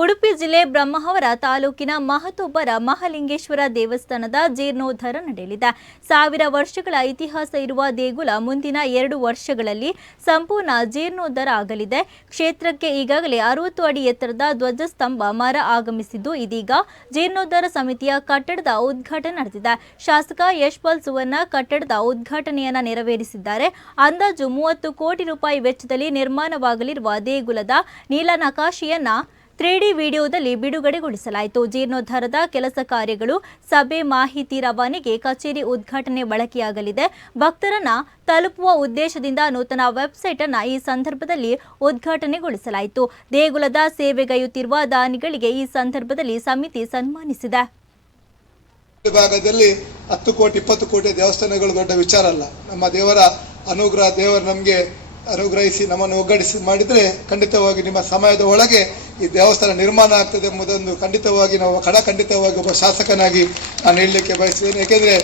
ಉಡುಪಿ ಜಿಲ್ಲೆ ಬ್ರಹ್ಮಾವರ ತಾಲೂಕಿನ ಮಹತೊಬ್ಬರ ಮಹಾಲಿಂಗೇಶ್ವರ ದೇವಸ್ಥಾನದ ಜೀರ್ಣೋದ್ಧಾರ ನಡೆಯಲಿದೆ. ಸಾವಿರ ವರ್ಷಗಳ ಇತಿಹಾಸ ಇರುವ ದೇಗುಲ ಮುಂದಿನ ಎರಡು ವರ್ಷಗಳಲ್ಲಿ ಸಂಪೂರ್ಣ ಜೀರ್ಣೋದ್ಧಾರ ಆಗಲಿದೆ. ಕ್ಷೇತ್ರಕ್ಕೆ ಈಗಾಗಲೇ ಅರವತ್ತು ಅಡಿ ಎತ್ತರದ ಧ್ವಜಸ್ತಂಭ ಮರ ಆಗಮಿಸಿದ್ದು, ಇದೀಗ ಜೀರ್ಣೋದ್ಧಾರ ಸಮಿತಿಯ ಕಟ್ಟಡದ ಉದ್ಘಾಟನೆ ನಡೆದಿದೆ. ಶಾಸಕ ಯಶ್ಪಾಲ್ ಸುವರ್ಣ ಕಟ್ಟಡದ ಉದ್ಘಾಟನೆಯನ್ನ ನೆರವೇರಿಸಿದ್ದಾರೆ. ಅಂದಾಜು ಮೂವತ್ತು ಕೋಟಿ ರೂಪಾಯಿ ವೆಚ್ಚದಲ್ಲಿ ನಿರ್ಮಾಣವಾಗಲಿರುವ ದೇಗುಲದ ನೀಲನಕಾಶೆಯನ್ನ ತ್ರೀ ವಿಡಿಯೋದಲ್ಲಿ ಬಿಡುಗಡೆಗೊಳಿಸಲಾಯಿತು. ಜೀರ್ಣೋದ್ಧಾರದ ಕೆಲಸ ಕಾರ್ಯಗಳು ಸಭೆ ಮಾಹಿತಿ ರವಾನೆಗೆ ಕಚೇರಿ ಉದ್ಘಾಟನೆ ಬಳಕೆಯಾಗಲಿದೆ. ಭಕ್ತರನ್ನ ತಲುಪುವ ಉದ್ದೇಶದಿಂದ ನೂತನ ವೆಬ್ಸೈಟ್ ಅನ್ನ ಈ ಸಂದರ್ಭದಲ್ಲಿ ಉದ್ಘಾಟನೆಗೊಳಿಸಲಾಯಿತು. ದೇಗುಲದ ಸೇವೆಗೈಯುತ್ತಿರುವ ದಾನಿಗಳಿಗೆ ಈ ಸಂದರ್ಭದಲ್ಲಿ ಸಮಿತಿ ಸನ್ಮಾನಿಸಿದೆ. ಭಾಗದಲ್ಲಿ ಹತ್ತು ಕೋಟಿ, ಇಪ್ಪತ್ತು ಕೋಟಿ ದೇವಸ್ಥಾನಗಳು ದೊಡ್ಡ ವಿಚಾರ ಅಲ್ಲ. ನಮ್ಮ ದೇವರ ಅನುಗ್ರಹ ದೇವರು ನಮಗೆ ಅನುಗ್ರಹಿಸಿ ನಮ್ಮನ್ನು ಒಗ್ಗಡಿಸಿ ಮಾಡಿದರೆ ಖಂಡಿತವಾಗಿ ನಿಮ್ಮ ಸಮಯದ ಒಳಗೆ ಈ ದೇವಸ್ಥಾನ ನಿರ್ಮಾಣ ಆಗ್ತದೆ ಎಂಬುದೊಂದು ಖಂಡಿತವಾಗಿ ನಾವು ಕಡ ಖಂಡಿತವಾಗಿ ಒಬ್ಬ ಶಾಸಕನಾಗಿ ನಾನು ಹೇಳಲಿಕ್ಕೆ ಬಯಸ್ತೇನೆ ಏಕೆಂದರೆ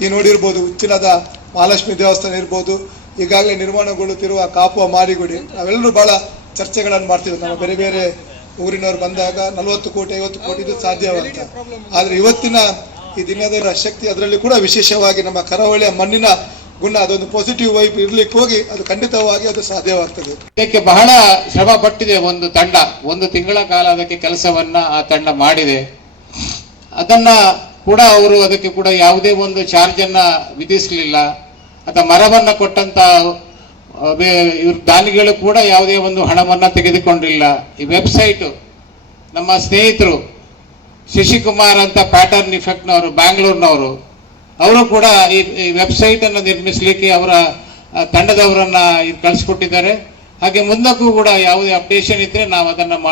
ಈ ನೋಡಿರ್ಬೋದು ಉಚ್ಚಿಲದ ಮಹಾಲಕ್ಷ್ಮಿ ದೇವಸ್ಥಾನ ಇರ್ಬೋದು ಈಗಾಗಲೇ ನಿರ್ಮಾಣಗೊಳ್ಳುತ್ತಿರುವ ಕಾಪುವ ಮಾರಿಗುಡಿ ನಾವೆಲ್ಲರೂ ಭಾಳ ಚರ್ಚೆಗಳನ್ನು ಮಾಡ್ತಿದ್ವಿ ನಾವು ಬೇರೆ ಬೇರೆ ಊರಿನವ್ರು ಬಂದಾಗ ನಲವತ್ತು ಕೋಟಿ ಐವತ್ತು ಕೋಟಿ ಇದು ಸಾಧ್ಯವಾಗುತ್ತೆ ಆದರೆ ಇವತ್ತಿನ ಈ ದಿನದ ಶಕ್ತಿ ಅದರಲ್ಲಿ ಕೂಡ ವಿಶೇಷವಾಗಿ ನಮ್ಮ ಕರಾವಳಿಯ ಮಣ್ಣಿನ ಗುಣ, ಅದೊಂದು ಪಾಸಿಟಿವ್ ವೈಪ್ ಇರ್ಲಿಕ್ಕೆ ಹೋಗಿ ಅದು ಖಂಡಿತವಾಗಿ ಅದು ಸಾಧ್ಯವಾಗ್ತದೆ. ಇದಕ್ಕೆ ಬಹಳ ಶ್ರಮ ಪಟ್ಟಿದೆ ಒಂದು ತಂಡ. ಒಂದು ತಿಂಗಳ ಕಾಲ ಅದಕ್ಕೆ ಕೆಲಸವನ್ನ ಆ ತಂಡ ಮಾಡಿದೆ. ಅದನ್ನ ಕೂಡ ಅವರು ಅದಕ್ಕೆ ಕೂಡ ಯಾವುದೇ ಒಂದು ಚಾರ್ಜ್ ಅನ್ನ ವಿಧಿಸಲಿಲ್ಲ. ಅಥವಾ ಮರವನ್ನ ಕೊಟ್ಟಂತ ಇವ್ರ ದಾನಿಗಳು ಕೂಡ ಯಾವುದೇ ಒಂದು ಹಣವನ್ನ ತೆಗೆದುಕೊಂಡಿಲ್ಲ. ಈ ವೆಬ್ಸೈಟ್ ನಮ್ಮ ಸ್ನೇಹಿತರು ಶಶಿಕುಮಾರ್ ಅಂತ ಪ್ಯಾಟರ್ನ್ ಇಫೆಕ್ಟ್ನವರು ಬ್ಯಾಂಗ್ಳೂರ್ನವರು ಅವರು ಕೂಡ ಈ ವೆಬ್ಸೈಟ್ ಅನ್ನು ನಿರ್ಮಿಸಲಿಕ್ಕೆ ಅವರ ತಂಡದವರನ್ನ ಕಳಿಸ್ಕೊಟ್ಟಿದ್ದಾರೆ. ಹಾಗೆ ಮುಂದಕ್ಕೂ ಕೂಡ ಯಾವುದೇ ಅಪ್ಡೇಷನ್ ಇದ್ರೆ ನಾವು ಅದನ್ನ